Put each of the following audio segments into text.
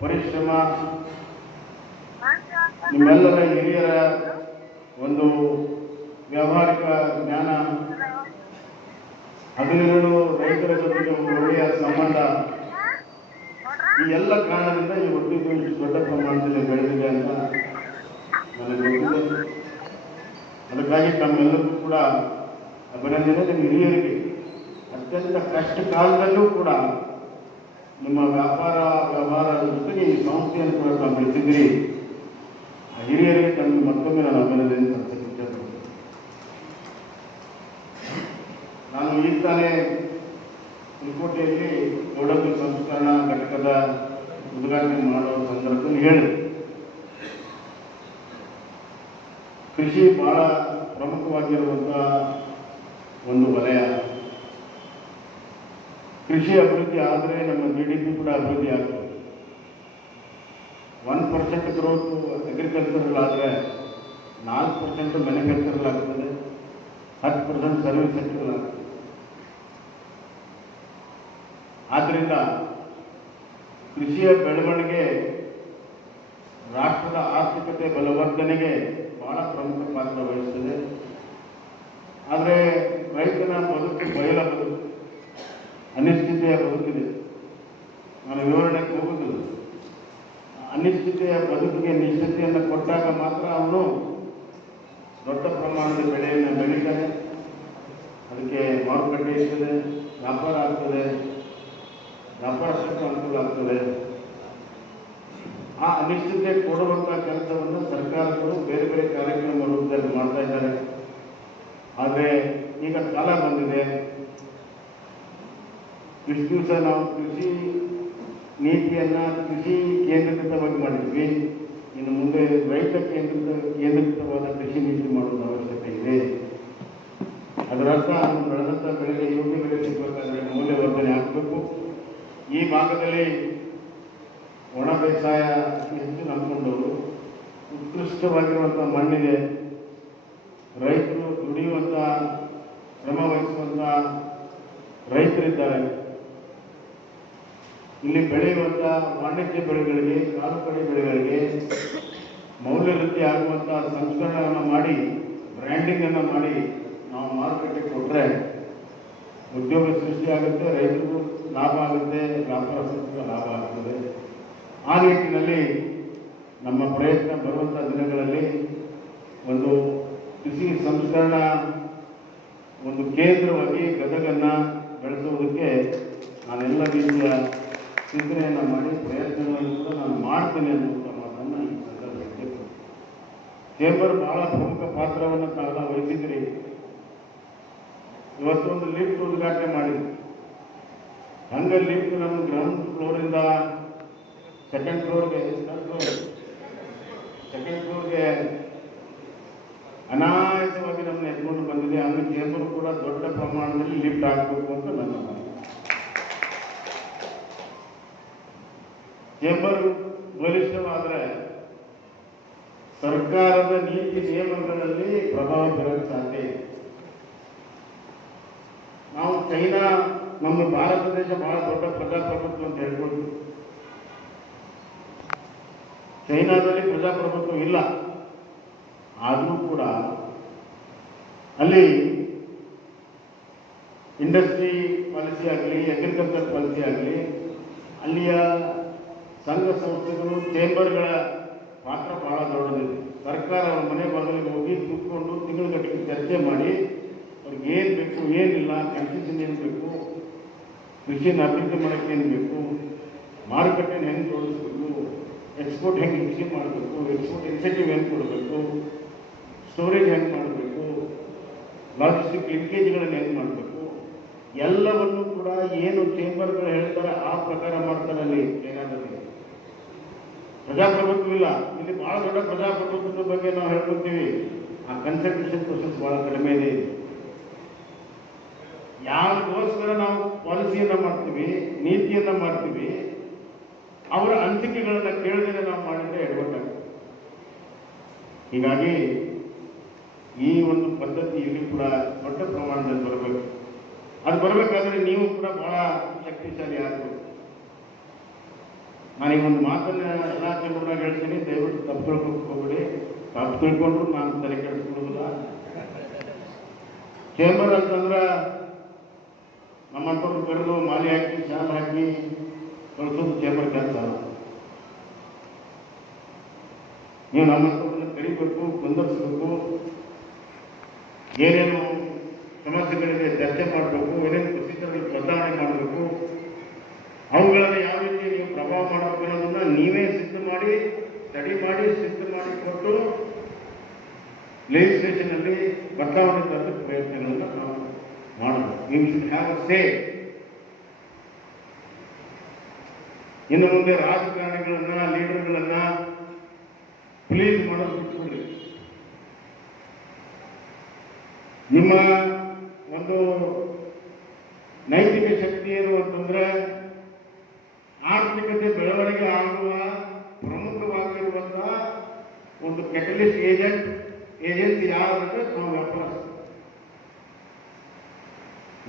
ಪರಿಶ್ರಮ, ನಿಮ್ಮೆಲ್ಲರ ಹಿರಿಯರ ಒಂದು ವ್ಯಾವಹಾರಿಕ ಜ್ಞಾನ, ಹಗಲಿರುಳು ರೈತರ ಜೊತೆಗೆ ಒಳ್ಳೆಯ ಸಂಬಂಧ, ಈ ಎಲ್ಲ ಕಾರಣದಿಂದ ಇವತ್ತು ಇದು ಇಷ್ಟು ದೊಡ್ಡ ಪ್ರಮಾಣದಲ್ಲಿ ಬೆಳೆದಿದೆ ಅಂತ ನನಗೆ ಗೊತ್ತಿದೆ. ಅದಕ್ಕಾಗಿ ತಮ್ಮೆಲ್ಲರಿಗೂ ಕೂಡ ಅಭಿನಂದನೆ. ನಿಮ್ಮ ಹಿರಿಯರಿಗೆ ಅತ್ಯಂತ ಕಷ್ಟ ಕಾಲದಲ್ಲೂ ಕೂಡ ನಿಮ್ಮ ವ್ಯವಹಾರದ ಜೊತೆಗೆ ಈ ಸಂಸ್ಥೆಯನ್ನು ಕೂಡ ತಾವು ಬೆಳೆಸಿದ್ದೀರಿ. ಹಿರಿಯರಿಗೆ ತಮಗೆ ಮತ್ತೊಮ್ಮೆ ನಾನು ಅಭಿನಂದನೆ ಸಲ್ಲಿಸಲಿಕ್ಕೆ ನಾನು ಈಗ ತಾನೇ ಹುಲಕೋಟೆಯಲ್ಲಿ ಗೋಡಂಬಿ ಸಂಸ್ಕರಣಾ ಘಟಕದ ಉದ್ಘಾಟನೆ ಮಾಡುವ ಸಂದರ್ಭದಲ್ಲಿ ಹೇಳಿದೆ, ಕೃಷಿ ಬಹಳ ಪ್ರಮುಖವಾಗಿರುವಂತಹ ಒಂದು ವಲಯ. ಕೃಷಿ ಅಭಿವೃದ್ಧಿ ಆದರೆ ನಮ್ಮ GDP ಕೂಡ ಅಭಿವೃದ್ಧಿ ಆಗ್ತದೆ. 1% ಗ್ರೋತ್ ಅಗ್ರಿಕಲ್ಚರಲ್ ಆದರೆ 4% ಮ್ಯಾನುಫ್ಯಾಕ್ಚರಲ್ ಆಗ್ತದೆ, 10% ಸರ್ವಿಸ್ ಸೆಕ್ಟರ್ ಆಗ್ತದೆ. ಆದ್ದರಿಂದ ಕೃಷಿಯ ಬೆಳವಣಿಗೆ ರಾಷ್ಟ್ರದ ಆರ್ಥಿಕತೆ ಬಲವರ್ಧನೆಗೆ ಬಹಳ ಪ್ರಮುಖ ಪಾತ್ರ ವಹಿಸುತ್ತದೆ. ಆದರೆ ರೈತನ ಬದುಕು ಬಯಲ ಬದುಕು, ಅನಿಶ್ಚಿತೆಯ ಬದುಕಿದೆ. ನಾನು ವಿವರಣೆಗೆ ಹೋಗುವುದಿಲ್ಲ. ಅನಿಶ್ಚಿತೆಯ ಬದುಕಿಗೆ ನಿಶ್ಚಿತೆಯನ್ನು ಕೊಟ್ಟಾಗ ಮಾತ್ರ ಅವನು ದೊಡ್ಡ ಪ್ರಮಾಣದ ಬೆಳೆಯನ್ನು ಬೆಳೀತಾನೆ, ಅದಕ್ಕೆ ಮಾರುಕಟ್ಟೆ ಇರ್ತದೆ, ವ್ಯಾಪಾರ ಆಗ್ತದೆ, ವ್ಯಾಪಾರಸ್ಥಕ್ಕೆ ಅನುಕೂಲ ಆಗ್ತದೆ. ಆ ಅನಿಶ್ಚಿತೆ ಕೊಡುವಂತಹ ಕೆಲಸವನ್ನು ಸರ್ಕಾರಗಳು ಬೇರೆ ಬೇರೆ ಕಾರ್ಯಕ್ರಮ ರೂಪದಲ್ಲಿ ಮಾಡ್ತಾ ಇದ್ದಾರೆ. ಆದರೆ ಈಗ ಕಾಲ ಬಂದಿದೆ. ಇಷ್ಟು ದಿವಸ ನಾವು ಕೃಷಿ ನೀತಿಯನ್ನ ಕೃಷಿ ಕೇಂದ್ರೀಕೃತವಾಗಿ ಮಾಡಿದ್ವಿ. ಇನ್ನು ಮುಂದೆ ರೈತ ಕೇಂದ್ರೀಕೃತವಾದ ಕೃಷಿ ನೀತಿ ಮಾಡುವ ಅವಶ್ಯಕತೆ ಇದೆ. ಅದರರ್ಥ ಬೆಳೆದಂಥ ಬೆಳೆಗೆ ಯೋಗ್ಯ ಬೆಲೆ ಸಿಗಬೇಕಾದ್ರೆ ಮೌಲ್ಯವರ್ಧನೆ ಆಗಬೇಕು. ಈ ಭಾಗದಲ್ಲಿ ಒಣ ಬೇಸಾಯ ಹೆಚ್ಚು ನಂಬಿಕೊಂಡವರು, ಉತ್ಕೃಷ್ಟವಾಗಿರುವಂಥ ಮಣ್ಣಿದೆ, ರೈತರು ದುಡಿಯುವಂಥ ಶ್ರಮ ವಹಿಸುವಂಥ ರೈತರಿದ್ದಾರೆ. ಇಲ್ಲಿ ಬೆಳೆಯುವಂಥ ವಾಣಿಜ್ಯ ಬೆಳೆಗಳಿಗೆ, ಕಾಲುಕಡಿ ಬೆಳೆಗಳಿಗೆ ಮೌಲ್ಯವೃದ್ಧಿ ಆಗುವಂಥ ಸಂಸ್ಕರಣೆಯನ್ನು ಮಾಡಿ, ಬ್ರ್ಯಾಂಡಿಂಗನ್ನು ಮಾಡಿ ನಾವು ಮಾರುಕಟ್ಟೆಗೆ ಕೊಟ್ಟರೆ ಉದ್ಯೋಗ ಸೃಷ್ಟಿಯಾಗುತ್ತೆ, ರೈತರಿಗೂ ಲಾಭ ಆಗುತ್ತೆ, ವ್ಯಾಪಾರಸ್ಥರಿಗೂ ಲಾಭ ಆಗ್ತದೆ. ಆ ನಿಟ್ಟಿನಲ್ಲಿ ನಮ್ಮ ಪ್ರಯತ್ನ ಬರುವಂಥ ದಿನಗಳಲ್ಲಿ ಒಂದು ಕೃಷಿ ಸಂಸ್ಕರಣಾ ಒಂದು ಕೇಂದ್ರವಾಗಿ ಗದಗನ್ನು ಬೆಳೆಸುವುದಕ್ಕೆ ನಾನೆಲ್ಲ ರೀತಿಯ ಚಿಂತನೆಯನ್ನು ಮಾಡಿ ಪ್ರಯತ್ನಗಳನ್ನು ಕೂಡ ನಾನು ಮಾಡ್ತೇನೆ ಅನ್ನುವಂಥ ಮಾತನ್ನು ಈ ಸಂದರ್ಭದಲ್ಲಿ ಚೇಂಬರ್ ಬಹಳ ಪ್ರಮುಖ ಪಾತ್ರವನ್ನು ತಾವೆಲ್ಲ ವಹಿಸಿದ್ರಿ. ಇವತ್ತೊಂದು ಲಿಫ್ಟ್ ಉದ್ಘಾಟನೆ ಮಾಡಿದ್ವಿ. ಹಂಗೆ ಲಿಫ್ಟ್ ನಮ್ಮ ಗ್ರೌಂಡ್ ಫ್ಲೋರಿಂದ ಸೆಕೆಂಡ್ ಫ್ಲೋರ್ಗೆ ಅನಾಯಾಸವಾಗಿ ನಮ್ಮನ್ನು ಎತ್ಕೊಂಡು ಬಂದಿದೆ. ಹಂಗೆ ಚೇಂಬರ್ ಕೂಡ ದೊಡ್ಡ ಪ್ರಮಾಣದಲ್ಲಿ ಲಿಫ್ಟ್ ಆಗಬೇಕು ಅಂತ ನನ್ನ ಮಾತು. ಚೇಂಬರ್ ಬಲಿಷ್ಠವಾದರೆ ಸರ್ಕಾರದ ನೀತಿ ನಿಯಮಗಳಲ್ಲಿ ಪ್ರಭಾವ ಬೀರಕ್ಕೆ ಸಾಧ್ಯ ಇದೆ. ನಾವು ಚೈನಾ, ನಮ್ಮ ಭಾರತ ದೇಶ ಬಹಳ ದೊಡ್ಡ ಪ್ರಜಾಪ್ರಭುತ್ವ ಅಂತ ಹೇಳ್ಕೊಳ್ತೀವಿ. ಚೈನಾದಲ್ಲಿ ಪ್ರಜಾಪ್ರಭುತ್ವ ಇಲ್ಲ. ಆದರೂ ಕೂಡ ಅಲ್ಲಿ ಇಂಡಸ್ಟ್ರಿ ಪಾಲಿಸಿ ಆಗಲಿ, ಅಗ್ರಿಕಲ್ಚರ್ ಪಾಲಿಸಿ ಆಗಲಿ, ಅಲ್ಲಿಯ ಸಂಘ ಸಂಸ್ಥೆಗಳು, ಚೇಂಬರ್ಗಳ ಪಾತ್ರ ಬಹಳ ದೊಡ್ಡದಿದೆ. ಸರ್ಕಾರ ಅವ್ರ ಮನೆ ಬಾಗಿಲಿಗೆ ಹೋಗಿ ಕೂತ್ಕೊಂಡು ತಿಂಗಳಗಟ್ಟಲೆ ಚರ್ಚೆ ಮಾಡಿ ಅವ್ರಿಗೆ ಏನು ಬೇಕು, ಏನಿಲ್ಲ, ಕನ್ಸೆಷನ್ ಏನು ಬೇಕು, ಕೃಷಿಯನ್ನು ಅಭಿವೃದ್ಧಿ ಮಾಡೋಕ್ಕೆ ಏನು ಬೇಕು, ಮಾರುಕಟ್ಟೆನ ಹೆಂಗೆ ಜೋಡಿಸ್ಬೇಕು, ಎಕ್ಸ್ಪೋರ್ಟ್ ಹೆಂಗೆ ಹೆಚ್ಚಿಗೆ ಮಾಡಬೇಕು, ಎಕ್ಸ್ಪೋರ್ಟ್ ಇನ್ಸೆಂಟಿವ್ ಹೆಂಗೆ ಕೊಡಬೇಕು, ಸ್ಟೋರೇಜ್ ಹೆಂಗೆ ಮಾಡಬೇಕು, ಲಾಜಿಸ್ಟಿಕ್ ಲಿಂಕೇಜ್ಗಳನ್ನು ಹೆಂಗೆ ಮಾಡಬೇಕು, ಎಲ್ಲವನ್ನು ಕೂಡ ಏನು ಚೇಂಬರ್ಗಳು ಹೇಳ್ತಾರೆ ಆ ಪ್ರಕಾರ ಮಾಡ್ತಾರೆ. ಅಲ್ಲಿ ಚೈನಾದಲ್ಲಿ ಪ್ರಜಾಪ್ರಭುತ್ವ ಇಲ್ಲ. ಇಲ್ಲಿ ಬಹಳ ದೊಡ್ಡ ಪ್ರಜಾಪ್ರಭುತ್ವದ ಬಗ್ಗೆ ನಾವು ಹೇಳ್ಕೊತೀವಿ. ಆ ಕನ್ಸಲ್ಟೇಷನ್ ಪ್ರೊಸೆಸ್ ಬಹಳ ಕಡಿಮೆ ಇದೆ. ಯಾರಿಗೋಸ್ಕರ ನಾವು ಪಾಲಿಸಿಯನ್ನು ಮಾಡ್ತೀವಿ, ನೀತಿಯನ್ನು ಮಾಡ್ತೀವಿ, ಅವರ ಅನಿಸಿಕೆಗಳನ್ನು ಕೇಳದೇ ನಾವು ಮಾಡಿದ್ರೆ ಎಡವಟ್ಟಾಗ್ತದೆ. ಹೀಗಾಗಿ ಈ ಒಂದು ಪದ್ಧತಿ ಇಲ್ಲಿ ಕೂಡ ದೊಡ್ಡ ಪ್ರಮಾಣದಲ್ಲಿ ಬರಬೇಕು. ಅದು ಬರಬೇಕಾದ್ರೆ ನೀವು ಕೂಡ ಬಹಳ ಶಕ್ತಿಶಾಲಿ ಆಗಬೇಕು. ನಾನೀಗೊಂದು ಮಾತನ್ನ ಎಲ್ಲ ಚಂದ್ರನಾಗ ಹೇಳ್ತೀನಿ, ದಯವಿಟ್ಟು ತಪ್ಪು ತಿಳ್ಕೊಬೇಡಿ. ತಪ್ಪು ತಿಳ್ಕೊಂಡ್ರು ನಾನು ತಲೆ ಕೆಡಿಸ್ಕೊಳ್ಳೋದಿಲ್ಲ. ಚೇಂಬರ್ ಅಂತಂದ್ರೆ ನಮ್ಮಂಥವ್ರು ಕರೆದು ಮಾಲೆ ಹಾಕಿ ಶಾಲ್ ಹಾಕಿ ಕಳಿಸೋದು ಚೇಂಬರ್ ಕೆಲಸ. ನೀವು ನಮ್ಮಂಥವ್ರನ್ನ ಕರಿಬೇಕು, ಕುಂದರ್ಸ್ಬೇಕು, ಏನೇನು ಸಮಸ್ಯೆಗಳಿಗೆ ಚರ್ಚೆ ಮಾಡಬೇಕು, ಏನೇನು ಪ್ರಸಿದ್ಧಗಳಿಗೆ ಬದಲಾವಣೆ ಮಾಡಬೇಕು, ಅವುಗಳನ್ನು ಯಾವ ರೀತಿ ನೀವು ಪ್ರಭಾವ ಮಾಡಬೇಕು ಅನ್ನೋದನ್ನ ನೀವೇ ಸಿದ್ಧ ಮಾಡಿ, ಸ್ಟಡಿ ಮಾಡಿ, ಸಿದ್ಧ ಮಾಡಿ ಕೊಟ್ಟು ಲೆಜಿಸ್ಲೇಷನ್ ಅಲ್ಲಿ ಬದಲಾವಣೆ ತರುವ ಪ್ರಯತ್ನಗಳನ್ನು ನಾವು ಮಾಡಬೇಕು. ಯು ಶುಡ್ ಹ್ಯಾವ್ ಅ ಸೇ. ಇನ್ನು ಮುಂದೆ ರಾಜಕಾರಣಿಗಳನ್ನ, ಲೀಡರ್ಗಳನ್ನ ಪ್ಲೀಸ್ ಮಾಡೋದು ಬಿಟ್ಬಿಡ್ರಿ. ನಿಮ್ಮ ಒಂದು ನೈತಿಕ ಶಕ್ತಿ ಏನು ಅಂತಂದ್ರೆ ಆರ್ಥಿಕತೆ ಬೆಳವಣಿಗೆ ಆಗುವ ಪ್ರಮುಖವಾಗಿರುವಂತಹ ಒಂದು ಕೆಟಲಿಸ್ಟ್ ಏಜೆನ್ಸಿ ಯಾವಂದ್ರೆ ನಾವು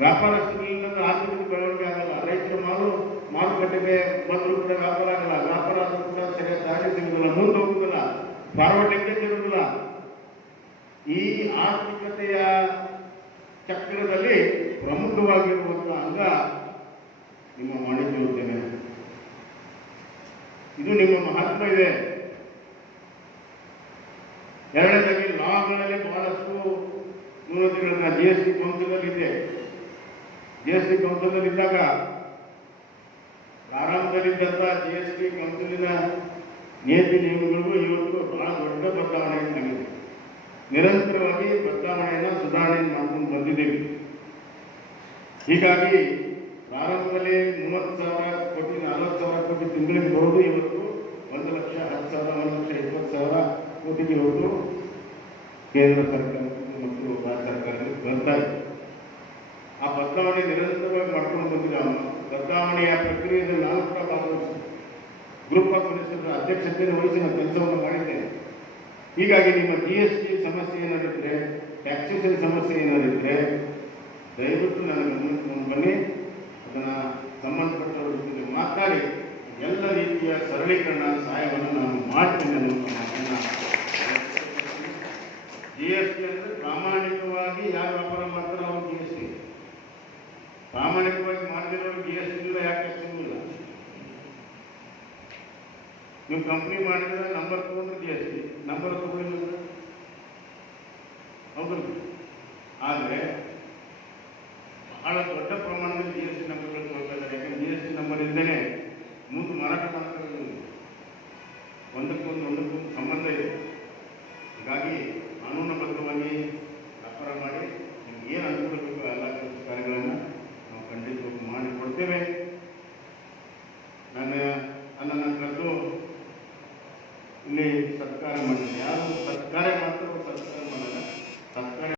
ವ್ಯಾಪಾರಸ್ಥರಿಂದ ಆರ್ಥಿಕ ಬೆಳವಣಿಗೆ ಆಗಲ್ಲ. ರೈತರ ಮಾರುಕಟ್ಟೆಗೆ ಬಂದರೂ ಕೂಡ ವ್ಯಾಪಾರ ಆಗಲ್ಲ. ವ್ಯಾಪಾರ ಆದರೂ ಕೂಡ ಸರಿಯಾದ ದಾರಿ ಸಿಗುದಿಲ್ಲ, ಮುಂದೆ ಹೋಗುದಿಲ್ಲ, ಫಾರ್ವರ್ಡ್ ಲಿಂಕೇಜ್ ಇರುವುದಿಲ್ಲ. ಈ ಆರ್ಥಿಕತೆಯ ಚಕ್ರದಲ್ಲಿ ಪ್ರಮುಖವಾಗಿರುವಂತಹ ಅಂಗ ನಿಮ್ಮ ವಾಣಿಜ್ಯೋದ್ಯಮ. ಇದು ನಿಮ್ಮ ಮಹತ್ವ ಇದೆ. ಎರಡನೇದಾಗಿ ಲಾಗಳಲ್ಲಿ ಬಹಳಷ್ಟು ನ್ಯೂನತೆಗಳನ್ನ GST ಕೌನ್ಸಿಲಲ್ಲಿ ಇದೆ. GST ಕೌನ್ಸಿಲಲ್ಲಿ ಇದ್ದಾಗ ಪ್ರಾರಂಭದಲ್ಲಿದ್ದಂಥ GST ಕೌನ್ಸಿಲಿನ ನೀತಿ ನಿಯಮಗಳಿಗೂ ಇವತ್ತು ಬಹಳ ದೊಡ್ಡ ಬದಲಾವಣೆ ಆಗಿದೆ. ನಿರಂತರವಾಗಿ ಬದಲಾವಣೆಯನ್ನು ಸುಧಾರಣೆ ಮಾಡ್ಕೊಂಡು ಬಂದಿದ್ದೇವೆ. ಹೀಗಾಗಿ ಪ್ರಾರಂಭದಲ್ಲಿ 30,000 ಕೋಟಿ 40,000 ಕೋಟಿ ತಿಂಗಳಿಗೆ ಬರೋದು ಇವತ್ತು 1,10,000 1,20,000 ಕೋಟಿಗೆ ಇವತ್ತು ಕೇಂದ್ರ ಸರ್ಕಾರಕ್ಕೆ ಮತ್ತು ರಾಜ್ಯ ಸರ್ಕಾರಕ್ಕೆ ಬರ್ತಾ ಇದೆ. ಆ ಬದಲಾವಣೆ ನಿರಂತರವಾಗಿ ಮಾಡ್ಕೊಂಡು ಬಂದಿದೆ. ಬದಲಾವಣೆಯ ಪ್ರಕ್ರಿಯೆಯಲ್ಲಿ ನಾನು ಕೂಡ ಭಾಗವಹಿಸಿದೆ. ಗ್ರೂಪ್ ಆಫ್ ಮಿನಿಸ್ಟರ್ ಅಧ್ಯಕ್ಷತೆಯನ್ನು ವಹಿಸಿ ನಾನು ಕೆಲಸವನ್ನು ಮಾಡಿದ್ದೇನೆ. ಹೀಗಾಗಿ ನಿಮ್ಮ GST ಸಮಸ್ಯೆ ಏನಾದಿದ್ರೆ, ಟ್ಯಾಕ್ಸೇಷನ್ ಸಮಸ್ಯೆ ಏನಾದಿದ್ರೆ ದಯವಿಟ್ಟು ನನ್ನ ಗಮನಕ್ಕೆ ಬನ್ನಿ. ಅದನ್ನು ಸಂಬಂಧಪಟ್ಟವರ ಜೊತೆ ಮಾತಾಡಿ ಎಲ್ಲ ರೀತಿಯ ಸರಳೀಕರಣ ಸಹಾಯವನ್ನು ನಾನು ಮಾಡ್ತೇನೆ ಅನ್ನುವಂಥ ಮಾತನ್ನು. GST ಅಂದರೆ ಪ್ರಾಮಾಣಿಕವಾಗಿ ಯಾರು ವ್ಯಾಪಾರ ಮಾಡ್ತಾರೋ ಅವ್ರು GST, ಪ್ರಾಮಾಣಿಕವಾಗಿ ಮಾಡಿದಿರೋರು GST ಇಲ್ಲ. ಯಾಕೆ ಸಿಗುವುದಿಲ್ಲ? ನೀವು ಕಂಪ್ನಿ ಮಾಡಿದ್ರೆ ನಂಬರ್ ತಗೊಂಡ್ರೆ GST, ನಂಬರ್ ತಗೊಳ್ಳಿಲ್ಲ ಹೌದಲ್ಲ. ಆದರೆ ಬಹಳ ದೊಡ್ಡ ಪ್ರಮಾಣದಲ್ಲಿ GST ನಂಬರ್ಗಳು ಕೊಡ್ತಾ ಇದ್ದಾರೆ. ಯಾಕಂದ್ರೆ GST ನಂಬರ್ ಇಲ್ಲದೇ ಮುಂದೆ ಮಾರಾಟ ಮಾಡ್ತಾರೆ. ಒಂದಕ್ಕೊಂದು ಸಂಬಂಧ ಇದೆ. ಹೀಗಾಗಿ ಕಾನೂನುಬದ್ಧವಾಗಿ ವ್ಯಾಪಾರ ಮಾಡಿ ನಿಮ್ಗೆ ಏನು ಅನುಕೂಲ ಬೇಕೋ ಎಲ್ಲ ಕೆಲಸ ಕಾರ್ಯಗಳನ್ನು ನಾವು ಖಂಡಿತವಾಗಿ ಮಾಡಿಕೊಡ್ತೇವೆ. ನನ್ನನ್ನು ಕರೆದು ಇಲ್ಲಿ ಸತ್ಕಾರ ಮಾಡಿದ್ದೇನೆ. ಯಾರು